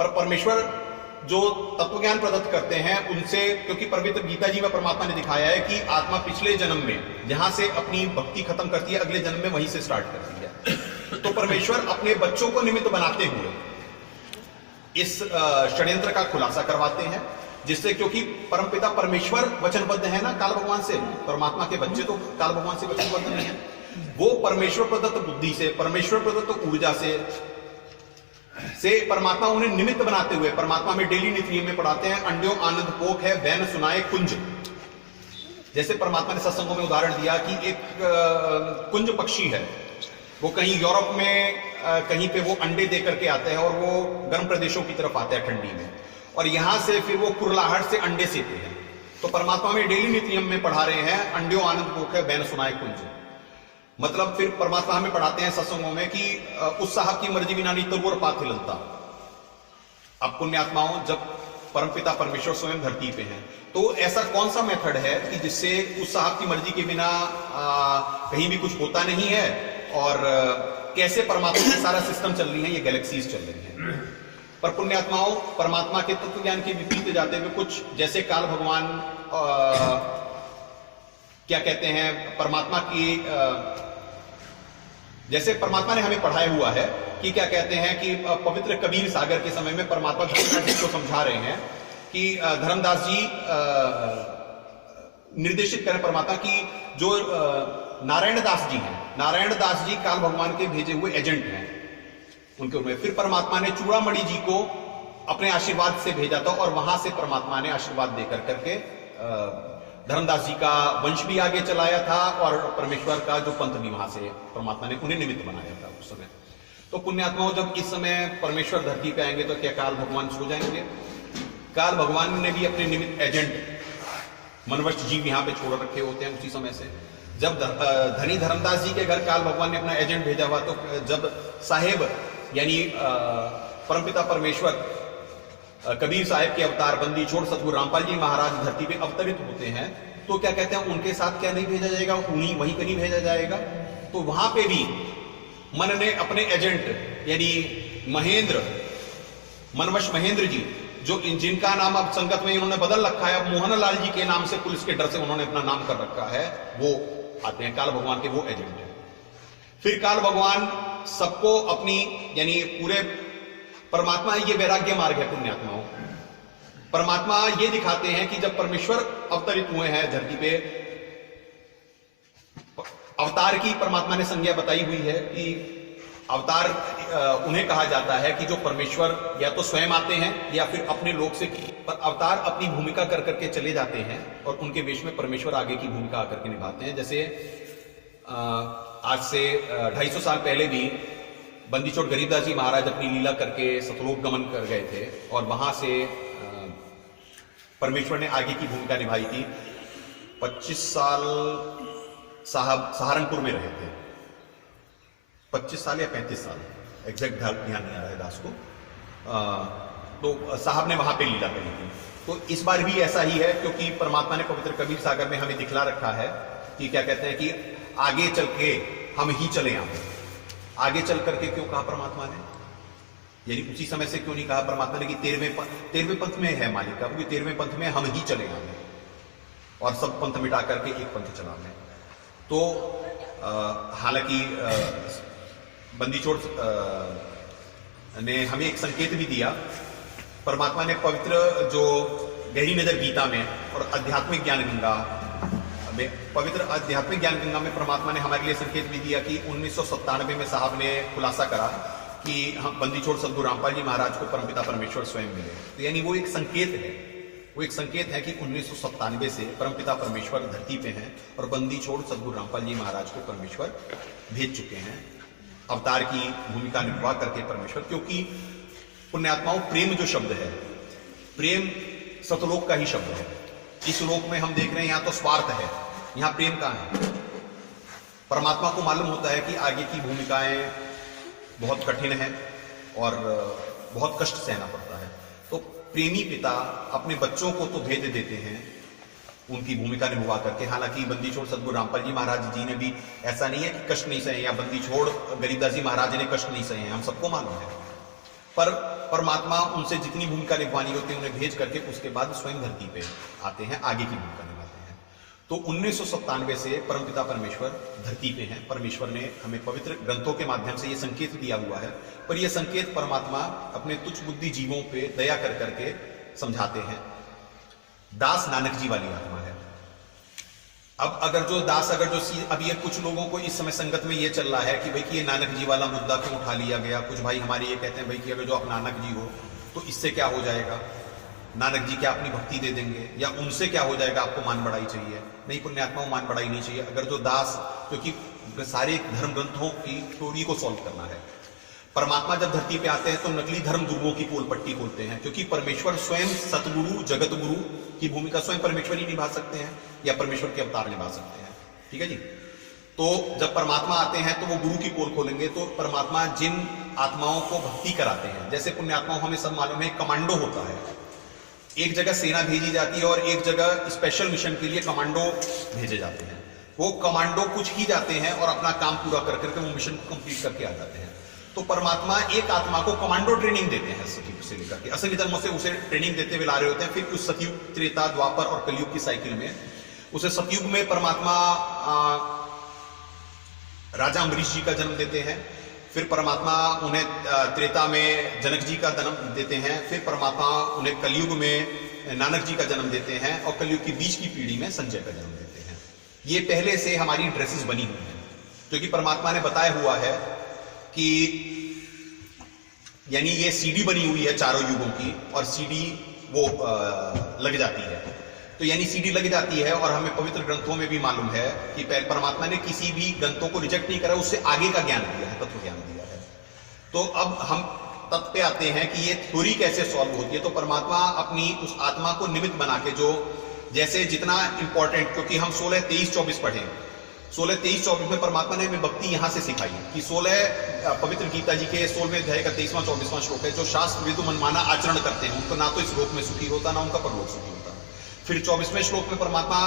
पर परमेश्वर जो तत्वज्ञान प्रदत्त करते हैं उनसे, क्योंकि पवित्र गीता जी में परमात्मा ने दिखाया है कि आत्मा पिछले जन्म में जहां से अपनी भक्ति खत्म करती है, अगले जन्म में वहीं से स्टार्ट करती है। तो परमेश्वर अपने बच्चों को निमित्त बनाते हुए इस षड्यंत्र का खुलासा करवाते हैं, जिससे, क्योंकि परमपिता परमेश्वर वचनबद्ध है ना काल भगवान से, परमात्मा के बच्चे तो काल भगवान से वचनबद्ध नहीं है। वो परमेश्वर प्रदत्त बुद्धि से, परमेश्वर प्रदत्त ऊर्जा से परमात्मा उन्हें निमित्त बनाते हुए परमात्मा में डेली नित्य नियम में पढ़ाते हैं। अंड्यो आनंद पोख है बैन सुनाए कुंज। जैसे परमात्मा ने सत्संगों में उदाहरण दिया कि एक कुंज पक्षी है, वो कहीं यूरोप में कहीं पे वो अंडे दे करके आते हैं और वो गर्म प्रदेशों की तरफ आते हैं ठंडी में, और यहां से फिर वो कुरलाहट से अंडे सेते हैं। तो परमात्मा में डेली नित्य नियम में पढ़ा रहे हैं अंड्यो आनंद पोख है बैन सुनाए कुंज। मतलब फिर परमात्मा हमें पढ़ाते हैं सत्संगों में कि उस साहब की मर्जी बिना नहीं तरुवर पाथ हिलता। अब पुण्यात्माओं, जब परमपिता परमेश्वर स्वयं धरती पे हैं, तो ऐसा कौन सा मेथड है कि जिससे उस साहब की मर्जी के बिना कहीं भी कुछ होता नहीं है, और कैसे परमात्मा की सारा सिस्टम चल रही है, ये गैलेक्सीज चल रही हैं। पर पुण्यात्माओं, परमात्मा के तत्व ज्ञान के विपरीत जाते हुए कुछ, जैसे काल भगवान क्या कहते हैं, परमात्मा की जैसे परमात्मा ने हमें पढ़ाया हुआ है कि क्या कहते हैं कि पवित्र कबीर सागर के समय में परमात्मा धर्मदास जी को समझा रहे हैं कि धर्मदास जी निर्देशित करें परमात्मा की जो नारायण दास जी हैं, नारायण दास जी काल भगवान के भेजे हुए एजेंट हैं उनके ऊपर। फिर परमात्मा ने चूड़ामणि जी को अपने आशीर्वाद से भेजा था, और वहां से परमात्मा ने आशीर्वाद देकर करके धर्मदास जी का वंश भी आगे चलाया था, और परमेश्वर का जो पंथ भी वहां से परमात्मा ने उन्हें निमित्त बनाया था उस समय। तो पुण्यात्माओं, जब इस समय परमेश्वर धरती पे आएंगे तो क्या काल भगवान सो जाएंगे? काल भगवान ने भी अपने निमित्त एजेंट मनवश जीव यहाँ पे छोड़ रखे होते हैं उसी समय से। जब धनी धर्मदास जी के घर काल भगवान ने अपना एजेंट भेजा हुआ, तो जब साहेब यानी परमपिता परमेश्वर कबीर साहब के अवतार बंदी छोड़ सतगुरु रामपाल जी महाराज धरती पे अवतरित होते हैं, तो क्या कहते हैं, उनके साथ क्या नहीं भेजा जाएगा, उन्हीं वहीं कहीं भेजा जाएगा। तो वहां पे भी मन ने अपने एजेंट यानी महेंद्र, मनवश महेंद्र जी, जो जिनका नाम अब संगत में इन्होंने बदल रखा है, अब मोहनलाल जी के नाम से पुलिस के डर से उन्होंने अपना नाम कर रखा है, वो आते हैं काल भगवान के, वो एजेंट है। फिर काल भगवान सबको अपनी यानी पूरे परमात्मा, ये वैराग्य मार्ग है पुण्यात्माओं। परमात्मा ये दिखाते हैं कि जब परमेश्वर अवतरित हुए हैं धरती पे, अवतार की परमात्मा ने संज्ञा बताई हुई है कि अवतार उन्हें कहा जाता है कि जो परमेश्वर या तो स्वयं आते हैं या फिर अपने लोक से, पर अवतार अपनी भूमिका कर करके चले जाते हैं और उनके वेश में परमेश्वर आगे की भूमिका आकर के निभाते हैं। जैसे आज से 250 साल पहले भी बंदी छोड़ गरीबदास जी महाराज अपनी लीला करके सतलोक गमन कर गए थे, और वहां से परमेश्वर ने आगे की भूमिका निभाई थी। 25 साल साहब सहारनपुर में रहे थे, 25 साल या 35 साल, एग्जैक्ट ध्यान नहीं आ रहा है दास को। तो साहब ने वहां पे लीला करी थी। तो इस बार भी ऐसा ही है, क्योंकि परमात्मा ने पवित्र कबीर सागर में हमें दिखला रखा है कि क्या कहते हैं कि आगे चल के हम ही चले आए। आगे चल करके क्यों कहा परमात्मा ने, यानी उसी समय से क्यों नहीं कहा परमात्मा ने कि 13वें पंथ में है मालिका, क्योंकि 13वें पंथ में हम ही चले आए और सब पंथ मिटा करके एक पंथ चला में। तो हालांकि बंदी छोड़ ने हमें एक संकेत भी दिया, परमात्मा ने पवित्र जो गहरी नजर गीता में और आध्यात्मिक ज्ञान गंगा में, पवित्र आध्यात्मिक ज्ञान गंगा में परमात्मा ने हमारे लिए संकेत भी दिया कि 1997 में साहब ने खुलासा करा कि हम बंदी छोड़ सतगुरु रामपाल जी महाराज को परमपिता परमेश्वर स्वयं मिले। तो यानी वो एक संकेत है, वो एक संकेत है कि 1997 से परमपिता परमेश्वर धरती पे हैं और बंदी छोड़ सतगुरु रामपाल जी महाराज को परमेश्वर भेज चुके हैं अवतार की भूमिका निभा करके परमेश्वर। क्योंकि पुण्यात्माओं, प्रेम जो शब्द है, प्रेम सतलोक का ही शब्द है। इस लोक में हम देख रहे हैं यहाँ तो स्वार्थ है, यहाँ प्रेम कहाँ है? परमात्मा को मालूम होता है कि आगे की भूमिकाएं बहुत कठिन है और बहुत कष्ट सहना पड़ता है। तो प्रेमी पिता अपने बच्चों को तो भेज देते हैं उनकी भूमिका निभा करके। हालांकि बंदी छोड़ सतगुरु रामपाल जी महाराज जी ने भी ऐसा नहीं है कि कष्ट नहीं सहे, या बंदी छोड़ गरीबदास जी महाराज ने कष्ट नहीं सहे हैं, हम सबको मालूम है। पर परमात्मा उनसे जितनी भूमिका निभानी होती है उन्हें भेज करके उसके बाद स्वयं धरती पे आते हैं, आगे की भूमिका निभाते हैं। तो 1997 से परमपिता परमेश्वर धरती पे हैं। परमेश्वर ने हमें पवित्र ग्रंथों के माध्यम से ये संकेत दिया हुआ है, पर यह संकेत परमात्मा अपने तुच्छ बुद्धि जीवों पे दया कर करके समझाते हैं। दास नानक जी वाली आत्मा है। अब अगर जो अब ये कुछ लोगों को इस समय संगत में ये चल रहा है कि भाई कि ये नानक जी वाला मुद्दा क्यों उठा लिया गया। कुछ भाई हमारे ये कहते हैं भाई कि अगर जो आप नानक जी हो तो इससे क्या हो जाएगा, नानक जी क्या अपनी भक्ति दे देंगे, या उनसे क्या हो जाएगा, आपको मान बढ़ाई चाहिए। नहीं, पुण्यात्माओं मान बढ़ाई नहीं चाहिए। अगर जो दास, क्योंकि सारे धर्म ग्रंथों की थ्योरी को सॉल्व करना है। परमात्मा जब धरती पे आते हैं तो नकली धर्म गुरुओं की पोल पट्टी खोलते हैं, क्योंकि परमेश्वर स्वयं सतगुरु जगत गुरु की भूमिका स्वयं परमेश्वर ही निभा सकते हैं या परमेश्वर के अवतार निभा सकते हैं। ठीक है जी। तो जब परमात्मा आते हैं तो वो गुरु की पोल खोलेंगे। तो परमात्मा जिन आत्माओं को भक्ति कराते हैं, जैसे पुण्यात्माओं हमें सब मालूम है कमांडो होता है, एक जगह सेना भेजी जाती है और एक जगह स्पेशल मिशन के लिए कमांडो भेजे जाते हैं। वो कमांडो कुछ ही जाते हैं और अपना काम पूरा कर करके वो मिशन कंप्लीट करके आ जाते हैं। तो परमात्मा एक आत्मा को कमांडो ट्रेनिंग देते हैं सतयुग से लेकर के, असली जन्मों से उसे ट्रेनिंग देते हुए ला रहे होते हैं। फिर उस सतयुग, त्रेता, द्वापर और कलयुग की साइकिल में उसे सतयुग में परमात्मा राजा अम्बरीश जी का जन्म देते हैं। फिर परमात्मा उन्हें त्रेता में जनक जी का जन्म देते हैं। फिर परमात्मा उन्हें कलयुग में नानक जी का जन्म देते हैं और कलयुग की बीच की पीढ़ी में संजय का जन्म देते हैं। ये पहले से हमारी ड्रेसेस बनी हुई हैं, क्योंकि परमात्मा ने बताया हुआ है कि यानी ये सीडी बनी हुई है चारों युगों की, और सीडी वो लग जाती है। तो यानी सीडी लग जाती है, और हमें पवित्र ग्रंथों में भी मालूम है कि परमात्मा ने किसी भी ग्रंथों को रिजेक्ट नहीं करा, उससे आगे का ज्ञान दिया है, तत्व ज्ञान दिया है। तो अब हम तत्व पे आते हैं कि ये थ्योरी कैसे सॉल्व होती है। तो परमात्मा अपनी उस आत्मा को निमित्त बना के, जो जैसे जितना इंपॉर्टेंट, क्योंकि हम 16, 23, 24 पढ़े, 16, 23, 24 में परमात्मा ने हमें भक्ति यहां से सिखाई कि 16 पवित्र गीता जी के 16वें अध्याय का 23वां 24वां श्लोक है, जो शास्त्र वेदों मनमाना आचरण करते हैं उनको ना तो इस लोक में सुखी होता ना उनका परलोक सुखी होता। फिर 24वें श्लोक में परमात्मा